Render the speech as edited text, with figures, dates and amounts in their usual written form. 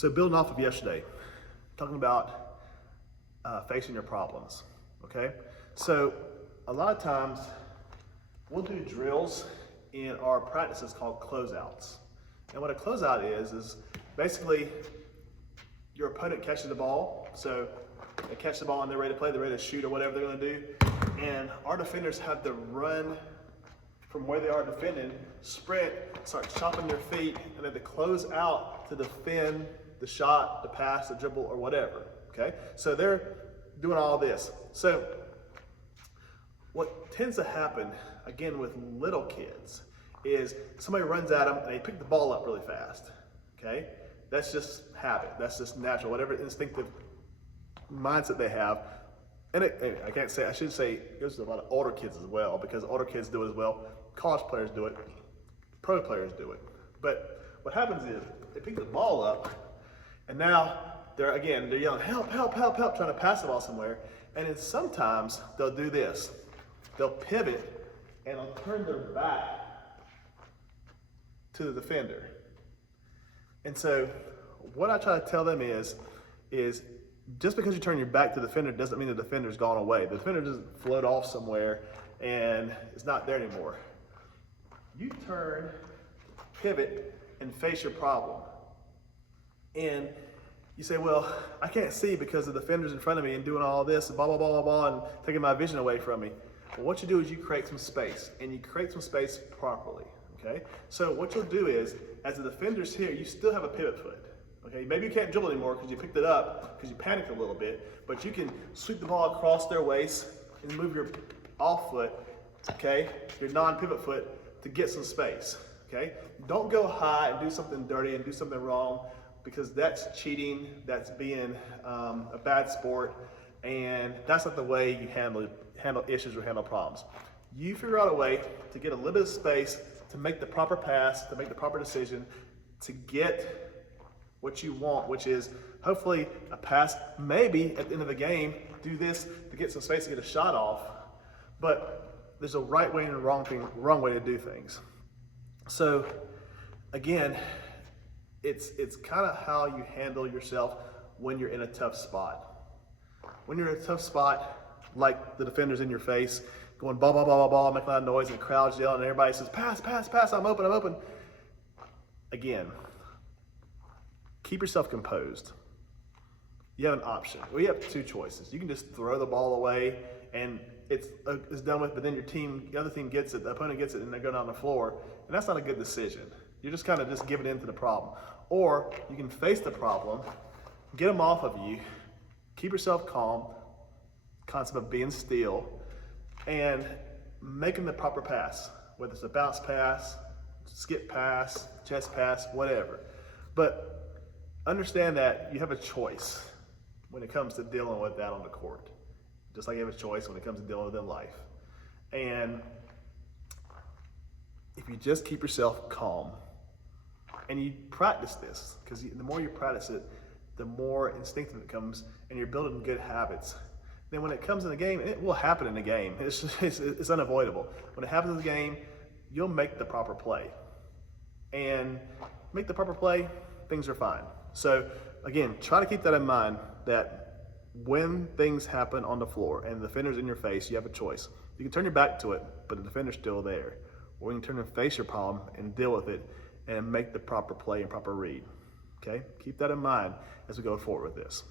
So building off of yesterday, talking about facing your problems, okay? So a lot of times we'll do drills in our practices called closeouts. And what a closeout is basically your opponent catches the ball. So they catch the ball and they're ready to play, they're ready to shoot or whatever they're gonna do. And our defenders have to run from where they are defending, sprint, start chopping their feet, and then to close out to defend the shot, the pass, the dribble, or whatever, okay? So they're doing all this. So what tends to happen, again, with little kids is somebody runs at them and they pick the ball up really fast, okay? That's just habit, that's just natural, whatever instinctive mindset they have. And I should say, there's a lot of older kids as well, because older kids do it as well. College players do it, pro players do it. But what happens is they pick the ball up, and now they're yelling, help, help, help, help, trying to pass the ball somewhere. And then sometimes they'll do this. They'll pivot and they'll turn their back to the defender. And so what I try to tell them is just because you turn your back to the defender doesn't mean the defender's gone away. The defender doesn't float off somewhere and it's not there anymore. You turn, pivot, and face your problem. And you say, well, I can't see because the defender's in front of me and doing all this, and blah, blah, blah, blah, blah, and taking my vision away from me. Well, what you do is you create some space, and you create some space properly, okay? So what you'll do is, as the defender's here, you still have a pivot foot, okay? Maybe you can't dribble anymore because you picked it up, because you panicked a little bit, but you can sweep the ball across their waist and move your off foot, okay, your non-pivot foot, to get some space, okay? Don't go high and do something dirty and do something wrong, because that's cheating, that's being a bad sport, and that's not the way you handle issues or handle problems. You figure out a way to get a little bit of space, to make the proper pass, to make the proper decision, to get what you want, which is hopefully a pass, maybe at the end of the game, do this to get some space to get a shot off, but there's a right way and a wrong way to do things. So again, it's kind of how you handle yourself when you're in a tough spot. When you're in a tough spot, like the defender's in your face, going blah, blah, blah, blah, blah, making a lot of noise, and the crowd's yelling, and everybody says, pass, pass, pass, I'm open, I'm open. Again, keep yourself composed. You have an option. Well, you have two choices. You can just throw the ball away and it's done with, but then the other team gets it, the opponent gets it, and they go down the floor, and that's not a good decision. You're just kind of just giving in to the problem. Or you can face the problem, get them off of you, keep yourself calm, concept of being still, and making the proper pass, whether it's a bounce pass, skip pass, chest pass, whatever. But understand that you have a choice when it comes to dealing with that on the court, just like you have a choice when it comes to dealing with it in life. And if you just keep yourself calm, and you practice this, because the more you practice it, the more instinctive it becomes, and you're building good habits. Then when it comes in the game, it will happen in the game. It's unavoidable. When it happens in the game, you'll make the proper play. And make the proper play, things are fine. So again, try to keep that in mind, that when things happen on the floor and the defender's in your face, you have a choice. You can turn your back to it, but the defender's still there. Or you can turn and face your problem and deal with it and make the proper play and proper read, okay? Keep that in mind as we go forward with this.